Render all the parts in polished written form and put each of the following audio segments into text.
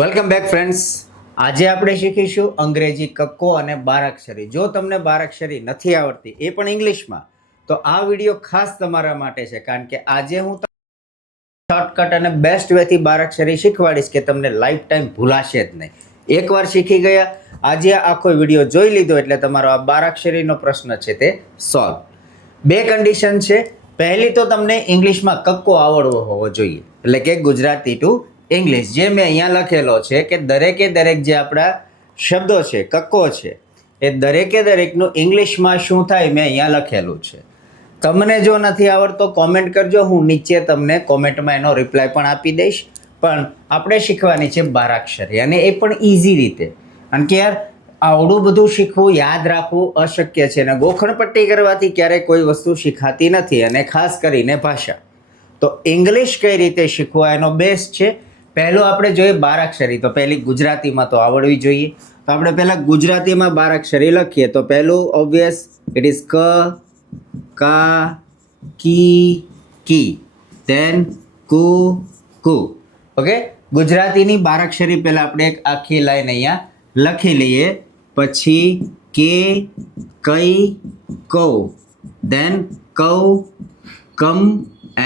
Welcome back friends. આજે આપણે શીખીશું અંગ્રેજી કક્કો અને બારાક્ષરી. જો તમને બારાક્ષરી નથી આવડતી એ પણ ઇંગ્લિશમાં, તો આ વિડીયો ખાસ તમારા માટે છે, કારણ કે આજે હું શોર્ટકટ અને બેસ્ટ વેથી બારાક્ષરી શીખવાડીશ કે તમને લાઈફ ટાઈમ ભૂલાશે જ નહીં. એકવાર શીખી ગયા, આજે આખો વિડીયો જોઈ લીધો એટલે તમારો આ બારાક્ષરીનો પ્રશ્ન છે તે સોલ્વ. બે કન્ડિશન છે. પહેલી તો તમને ઇંગ્લિશમાં કક્કો આવડવો હોવો જોઈએ, એટલે કે ગુજરાતી ટુ ઇંગ્લિશ. જે મેં અહીંયા લખેલો છે કે દરેકે દરેક જે આપણા શબ્દો છે, કક્કો છે, એ દરેકે દરેકનું ઇંગ્લિશમાં શું થાય મેં અહીંયા લખેલું છે. તમને જો નથી આવડતો કોમેન્ટ કરજો, હું નીચે તમને કોમેન્ટમાં એનો રિપ્લાય પણ આપી દઈશ. પણ આપણે શીખવાની છે બારાક્ષરી, અને એ પણ ઇઝી રીતે. કારણ કે યાર આવડું બધું શીખવું, યાદ રાખવું અશક્ય છે, અને ગોખણપટ્ટી કરવાથી ક્યારેય કોઈ વસ્તુ શીખાતી નથી, અને ખાસ કરીને ભાષા. તો ઇંગ્લિશ કઈ રીતે શીખવા એનો બેસ્ટ છે. પહેલું આપણે જોઈએ બારાક્ષરી, તો પહેલી ગુજરાતીમાં તો આવડવી જોઈએ. તો આપણે પહેલાં ગુજરાતીમાં બારાક્ષરી લખીએ. તો પહેલું ઓબ્વિયસ ઇટ ઇઝ ક, કા, કી, ધેન કુ, કુ. ઓકે, ગુજરાતીની બારાક્ષરી પહેલાં આપણે એક આખી લાઈન અહીંયા લખી લઈએ. પછી કે, કઈ, કૌ, ધેન કૌ, કમ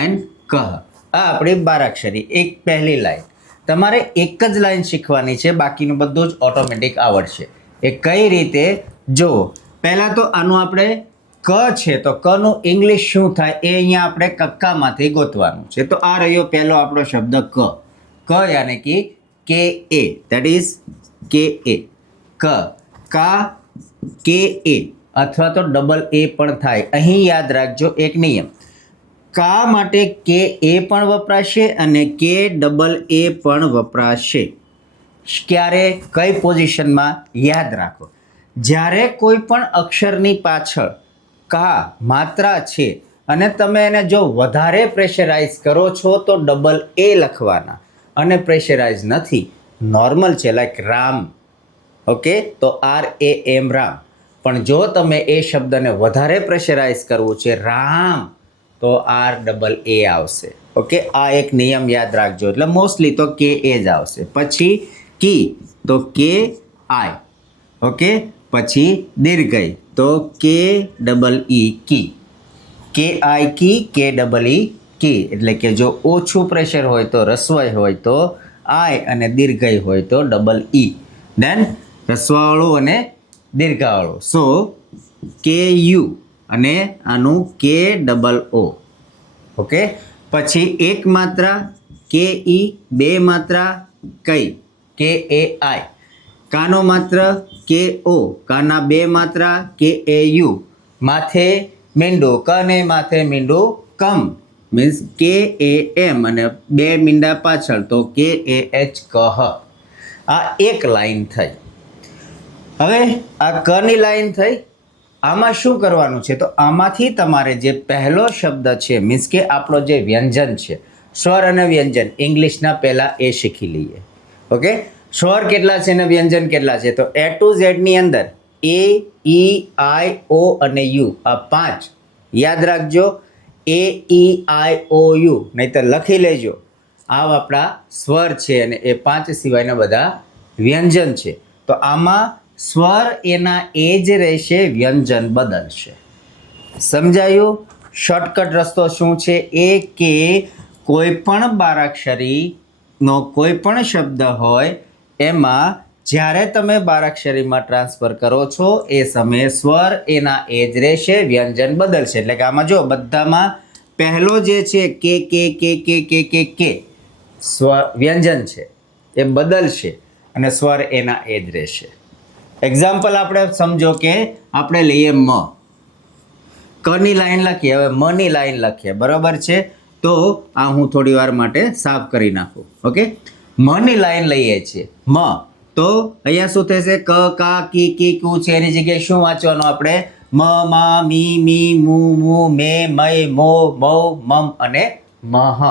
એન્ડ કહ. આ આપણી બારાક્ષરી એક પહેલી લાઈન. તમારે એક જ લાઈન શીખવાની છે, બાકીનું બધું જ ઓટોમેટિક આવડશે. એ કઈ રીતે જો પહેલાં તો આનું આપણે ક છે, તો કનું ઇંગ્લિશ શું થાય એ અહીંયા આપણે કક્કામાંથી ગોતવાનું છે. તો આ રહ્યો પહેલો આપણો શબ્દ ક. ક યાની કે એ, દેટ ઇઝ કે એ. ક, કા, કે એ, અથવા તો ડબલ એ પણ થાય. અહીં યાદ રાખજો એક નિયમ, કા માટે કે એ પણ વપરાશે અને કે ડબલ એ પણ વપરાશે. ક્યારે, કઈ પોઝિશનમાં યાદ રાખો, જ્યારે કોઈ પણ અક્ષરની પાછળ કા માત્રા છે અને તમે એને જો વધારે પ્રેશરાઇઝ કરો છો તો ડબલ એ લખવાના, અને પ્રેશરાઇઝ નથી, નોર્મલ છે, લાઈક રામ. ઓકે, તો RAM રામ. પણ જો તમે એ શબ્દને વધારે પ્રેશરાઇઝ કરવું છે રામ, તો RAA આવશે. ઓકે, આ એક નિયમ યાદ રાખજો. એટલે મોસ્ટલી તો કે એ જ આવશે. પછી કી, તો કે આઈ. ઓકે, પછી દીર્ઘઈ, તો કે ડબલ ઈ કી. કે આઈ કી, કે ડબલ ઈ કી. એટલે કે જો ઓછું પ્રેશર હોય તો રસ્વઈ હોય તો આઈ, અને દીર્ઘઈ હોય તો ડબલ ઈ. દેન રસ્વાવાળું અને દીર્ઘાવાળું. સો કે યુ અને આનું કે ડબલ ઓ. ઓકે, પછી એક માત્રા કે ઈ, બે માત્રા કઈ, કે એ આઈ. કાનો માત્ર કે ઓ, કાના બે માત્રા કે એ યુ. માથે મીંડું, કને માથે મીંડું કમ, મીન્સ કે એ એમ, અને બે મીંડા પાછળ તો કે એ એચ કહ. આ એક લાઈન થઈ. હવે આ કની લાઈન થઈ. આમાં શું કરવાનું છે, તો આમાંથી તમારે જે પહેલો શબ્દ છે, મીન્સ કે આપણો જે વ્યંજન છે, સ્વર અને વ્યંજન ઇંગ્લિશના પહેલાં એ શીખી લઈએ. ઓકે, સ્વર કેટલા છે અને વ્યંજન કેટલા છે, તો A to Z ની અંદર A, E, I, O અને U, આ 5 યાદ રાખજો. A, E, I, O, U, નહીં તો લખી લેજો. આ આપણા સ્વર છે અને એ 5 સિવાયના બધા વ્યંજન છે. તો આમાં સ્વર એના એ જ રહેશે, વ્યંજન બદલશે. સમજાયું? શોર્ટકટ રસ્તો શું છે એ કે કોઈ પણ બારાક્ષરીનો કોઈ પણ શબ્દ હોય એમાં જ્યારે તમે બારાક્ષરીમાં ટ્રાન્સફર કરો છો એ સમયે સ્વર એના એ જ રહેશે, વ્યંજન બદલશે. એટલે કે આમાં જો બધામાં પહેલો જે છે કે સ્વર વ્યંજન છે એ બદલશે અને સ્વર એના એ જ રહેશે. એક્ઝામ્પલ આપણે સમજો કે આપણે લઈએ મ. કની લાઈન લખીએ, હવે મની લાઈન લખીએ, બરાબર છે. તો આ હું થોડી વાર માટે સાફ કરી નાખું. ઓકે, મની લાઈન લઈએ છીએ મ. તો અહીંયા શું થશે, ક, કા, કી, કુ છે, એની જગ્યાએ શું વાંચવાનું આપણે, મ, મા, મી, મી, મુ, મુ, મે, મય, મો, મૌ, મમ અને મહ.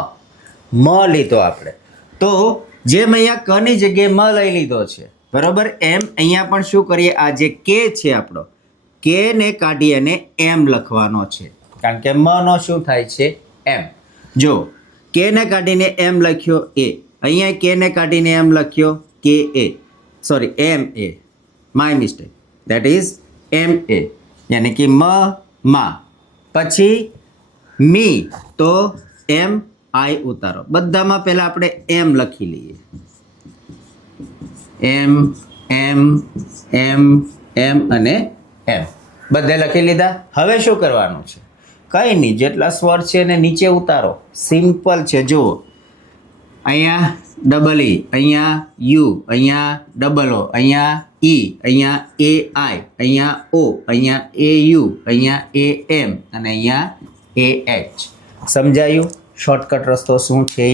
મ લીધો આપણે. તો જેમ અહીંયા કની જગ્યાએ મ લઈ લીધો છે, બરોબર, એમ અહીંયા પણ શું કરીએ, આ જે કે છે આપણો, કે ને કાઢી અને એમ લખવાનો છે, કારણ કે મ નો શું થાય છે એમ. જો કે ને કાઢીને એમ લખ્યો એ, અહીંયા કે ને કાઢીને એમ લખ્યો કે A, sorry M A, my mistake, that is M A, યાની કે માં. પછી મી તો એમ આઈ ઉતારો. બધામાં પહેલાં આપણે એમ લખી લઈએ. એમ એમ એમ એમ અને એમ બધે લખી લીધા. હવે શું કરવાનું છે? કંઈ નહીં, જેટલા સ્વર છે એને નીચે ઉતારો. સિમ્પલ છે. જુઓ, અહીંયા ડબલ ઈ, અહીંયા યુ, અહીંયા ડબલ ઓ, અહીંયા ઈ, અહીંયા એ આઈ, અહીંયા ઓ, અહીંયા એ યુ, અહીંયા એ એમ અને અહીંયા એ એચ. સમજાયું? શોર્ટકટ રસ્તો શું છે?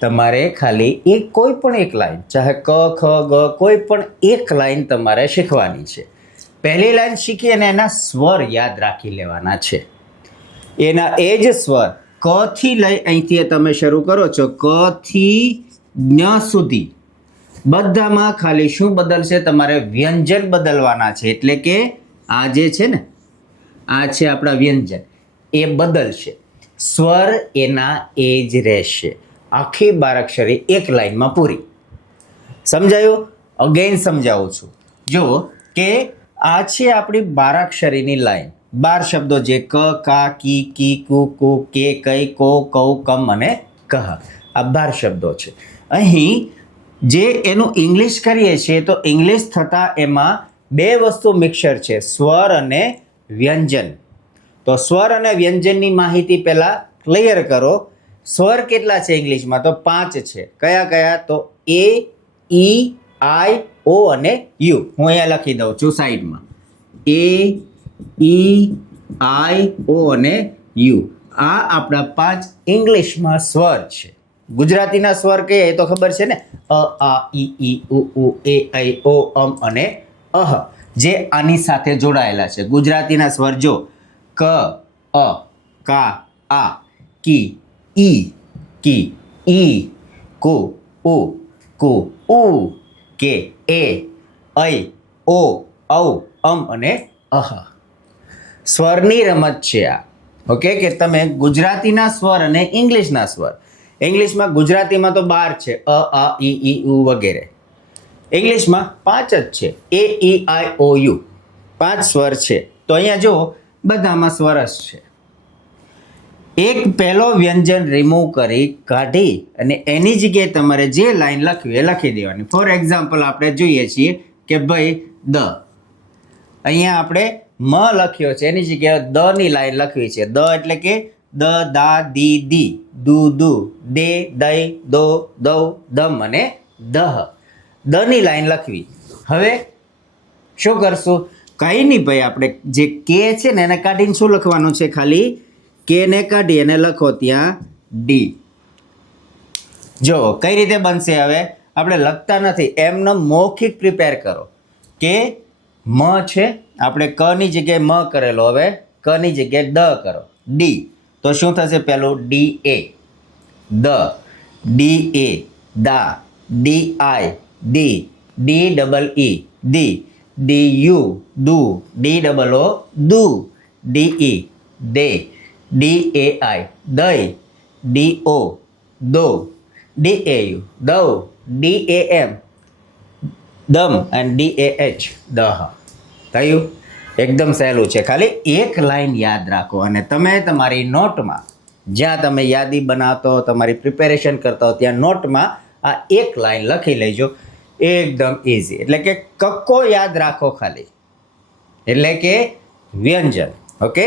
તમારે ખાલી કોઈ પણ એક લાઈન, ચાહે ક ખ ગ, કોઈ પણ એક લાઈન તમારે શીખવાની છે. પહેલી લાઈન શીખી અને એના સ્વર યાદ રાખી લેવાના છે. એના એ જ સ્વર ક થી લઈ અહીંથી તમે શરૂ કરો છો, ક થી જ્ઞ સુધી બધામાં ખાલી શું બદલશે? તમારે વ્યંજન બદલવાના છે. એટલે કે આ જે છે ને, આ છે આપણા વ્યંજન, એ બદલશે. સ્વર એના એ જ રહેશે. આખી બારાક્ષરી એક લાઈનમાં પૂરી. સમજાયું? અગેન સમજાવું છું. જુઓ કે આ છે આપણી બારાક્ષરીની લાઈન. 12 શબ્દો જે ક, કા, કી, કી, કુ, કુ, કે, કઈ, કો, કૌ, કમ અને કહ. આ 12 શબ્દો છે. અહીં જે એનું ઇંગ્લિશ કરીએ છીએ તો ઇંગ્લિશ થતાં એમાં બે વસ્તુ મિક્સર છે, સ્વર અને વ્યંજન. તો સ્વર અને વ્યંજનની માહિતી પહેલાં ક્લિયર કરો. સ્વર કેટલા છે ઇંગ્લિશમાં? તો 5 છે. કયા કયા? તો એ, ઈ, આઈ, ઓ અને યુ. હું અહીંયા લખી દઉં છું સાઈડમાં. એ, ઈ, આઈ, ઓ અને યુ. આ આપણા 5 ઇંગ્લિશમાં સ્વર છે. ગુજરાતીના સ્વર કહીએ એ તો ખબર છે ને, અ, આ, ઈ, ઉ, એ, આઈ, ઓ, અને અહ, જે આની સાથે જોડાયેલા છે. ગુજરાતીના સ્વર જો ક, અ, કા, આ, કી, ઈ, કી, ઈ, કુ, ઉ, કે, એ, ઐ, ઓ, ઔ, અને અહ. સ્વરની રમત છે આ. ઓકે, કે તમે ગુજરાતીના સ્વર અને ઇંગ્લિશના સ્વર. ઇંગ્લિશમાં, ગુજરાતીમાં તો 12 છે, અ, આ, ઈ, ઉ વગેરે. ઇંગ્લિશમાં 5 જ છે, એ, ઈ, આઈ, ઓ, યુ. 5 સ્વર છે. તો અહીંયા જુઓ, બધામાં સ્વર જ છે. એક પહેલો વ્યંજન રિમૂવ કરી કાઢી અને એની જગ્યાએ તમારે જે લાઈન લખવી એ લખી દેવાની. ફોર એક્ઝામ્પલ આપણે જોઈએ છીએ કે ભાઈ દ, અહીંયા આપણે મ લખ્યો છે, એની જગ્યાએ દ ની લાઈન લખવી છે. દ એટલે કે દ, દા, દી, દી, દુ, દુ, દે, દઈ, દો, દૌ, દમ અને દહ. દ ની લાઈન લખવી. હવે શું કરશું? કંઈ નહીં ભાઈ, આપણે જે કે છે ને એને કાઢીને શું લખવાનું છે? ખાલી કે ને કાઢી અને લખો ત્યાં ડી. જો કઈ રીતે બનશે? હવે આપણે લખતા નથી, એમનો મૌખિક પ્રિપેર કરો. કે મ છે, આપણે ક ની જગ્યાએ મ કરેલો, હવે ક ની જગ્યાએ દ કરો, ડી. તો શું થશે? પહેલું ડી એ, દ, ડી એ, દા, ડી આઈ, દી, ડી ડબલ ઈ, દી, ડી યુ, દુ, ડી ડબલ ઓ, દુ, ડી ઈ, દે, ડી એ આઈ, દઈ, ડી ઓ, દો, ડી એ યુ, દૌ, ડી એ એમ, દમ અને ડી એ એચ, દહ. થયું? એકદમ સહેલું છે. ખાલી એક લાઈન યાદ રાખો અને તમે તમારી નોટમાં, જ્યાં તમે યાદી બનાવતો, તમારી પ્રિપેરેશન કરતા હો, ત્યાં નોટમાં આ એક લાઈન લખી લેજો. એકદમ ઇઝી. એટલે કે કક્કો યાદ રાખો ખાલી, એટલે કે વ્યંજન. ઓકે,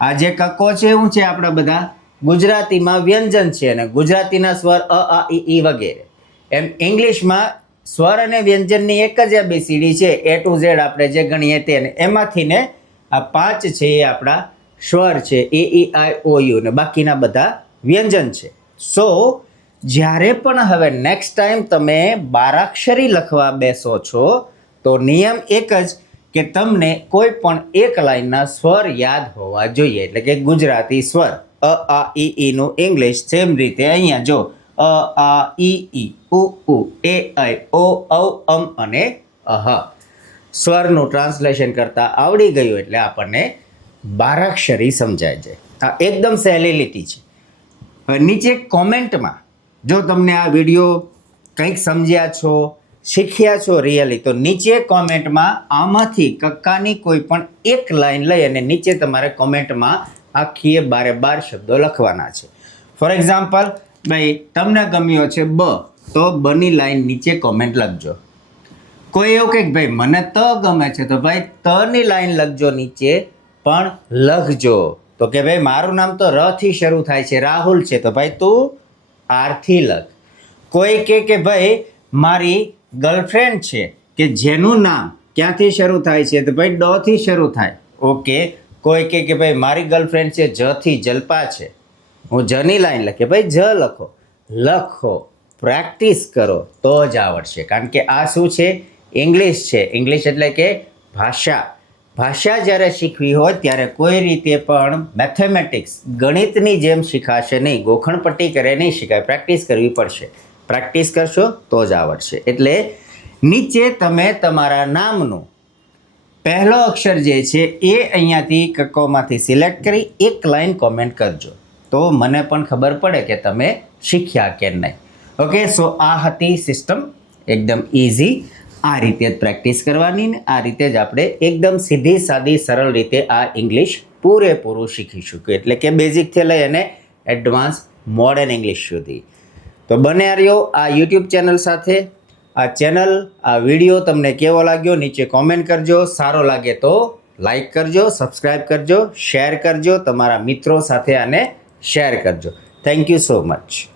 આ જે કક્કો છે શું છે? આપણા બધા ગુજરાતીમાં વ્યંજન છે અને ગુજરાતીના સ્વર અ, આ, ઈ વગેરે. એમ ઇંગ્લિશમાં સ્વર અને વ્યંજનની એક જ ABCD છે, A to Z આપણે જે ગણીએ તે. એમાંથી ને આ 5 છે એ આપણા સ્વર છે, એ, ઈ, આઈ, ઓ, યુ, ને બાકીના બધા વ્યંજન છે. સો જ્યારે પણ હવે નેક્સ્ટ ટાઈમ તમે બારાક્ષરી લખવા બેસો છો તો નિયમ એક જ કે તમને કોઈ પણ એક લાઈનના સ્વર યાદ હોવા જોઈએ. એટલે કે ગુજરાતી સ્વર અ, આ, ઈ નું ઇંગ્લિશ સેમ રીતે અહીંયા જો અ, આ, ઈ, ઉ, એ, આઈ, ઓ, ઔ, અને અહ. સ્વરનું ટ્રાન્સલેશન કરતા આવડી ગયું એટલે આપણને બારાક્ષરી સમજાય છે. આ એકદમ સહેલી લીટી છે. નીચે કોમેન્ટમાં જો તમને આ વિડીયો કંઈક સમજ્યા છો, શીખ્યા છો રિયલી, તો નીચે કોમેન્ટમાં આમાંથી કક્કાની કોઈ પણ એક લાઈન લઈ અને નીચે તમારે કોમેન્ટમાં આખી 12 શબ્દો લખવાના છે. ફોર એક્ઝામ્પલ, ભાઈ તમને ગમ્યો છે બ, તો બની લાઈન નીચે કોમેન્ટ લખજો. કોઈ એવું કે ભાઈ મને ત ગમે છે, તો ભાઈ તની લાઈન લખજો નીચે, પણ લખજો. તો કે ભાઈ મારું નામ તો ર થી શરૂ થાય છે, રાહુલ છે, તો ભાઈ તું આરથી લખ. કોઈ કે ભાઈ મારી ગર્લફ્રેન્ડ છે કે જેનું નામ ક્યાંથી શરૂ થાય છે, તો ભાઈ ડ થી શરૂ થાય. ઓકે. કોઈ કે ભાઈ મારી ગર્લફ્રેન્ડ છે જ થી, જલ્પા છે, હું જની લાઈન લખે, ભાઈ જ લખો. લખો, પ્રેક્ટિસ કરો તો જ આવડશે. કારણ કે આ શું છે? ઇંગ્લિશ છે. ઇંગ્લિશ એટલે કે ભાષા. ભાષા જ્યારે શીખવી હોય ત્યારે કોઈ રીતે પણ મેથેમેટિક્સ ગણિતની જેમ શીખાશે નહીં, ગોખણપટ્ટી કરે નહીં શીખાય, પ્રેક્ટિસ કરવી પડશે. પ્રેક્ટિસ કરશો તો જ આવડશે. એટલે નીચે તમે તમારા નામનું પહેલો અક્ષર જે છે એ અહીંયાથી કક્કોમાંથી સિલેક્ટ કરી એક લાઈન કોમેન્ટ કરજો, તો મને પણ ખબર પડે કે તમે શીખ્યા કે નહીં. ઓકે, સો આ હતી સિસ્ટમ, એકદમ ઇઝી. આ રીતે જ પ્રેક્ટિસ કરવાની ને આ રીતે જ આપણે એકદમ સીધી સાદી સરળ રીતે આ ઇંગ્લિશ પૂરેપૂરું શીખીશું, એટલે કે બેઝિકથી લઈ અને એડવાન્સ મોડર્ન ઇંગ્લિશ સુધી. તો બને રહ્યો આ યુટ્યુબ ચેનલ સાથે. આ ચેનલ, આ વિડીયો તમને કેવો લાગ્યો નીચે કોમેન્ટ કરજો. સારો લાગે તો લાઈક કરજો, સબસ્ક્રાઈબ કરજો, શેર કરજો, તમારા મિત્રો સાથે આને શેર કરજો. Thank you so much.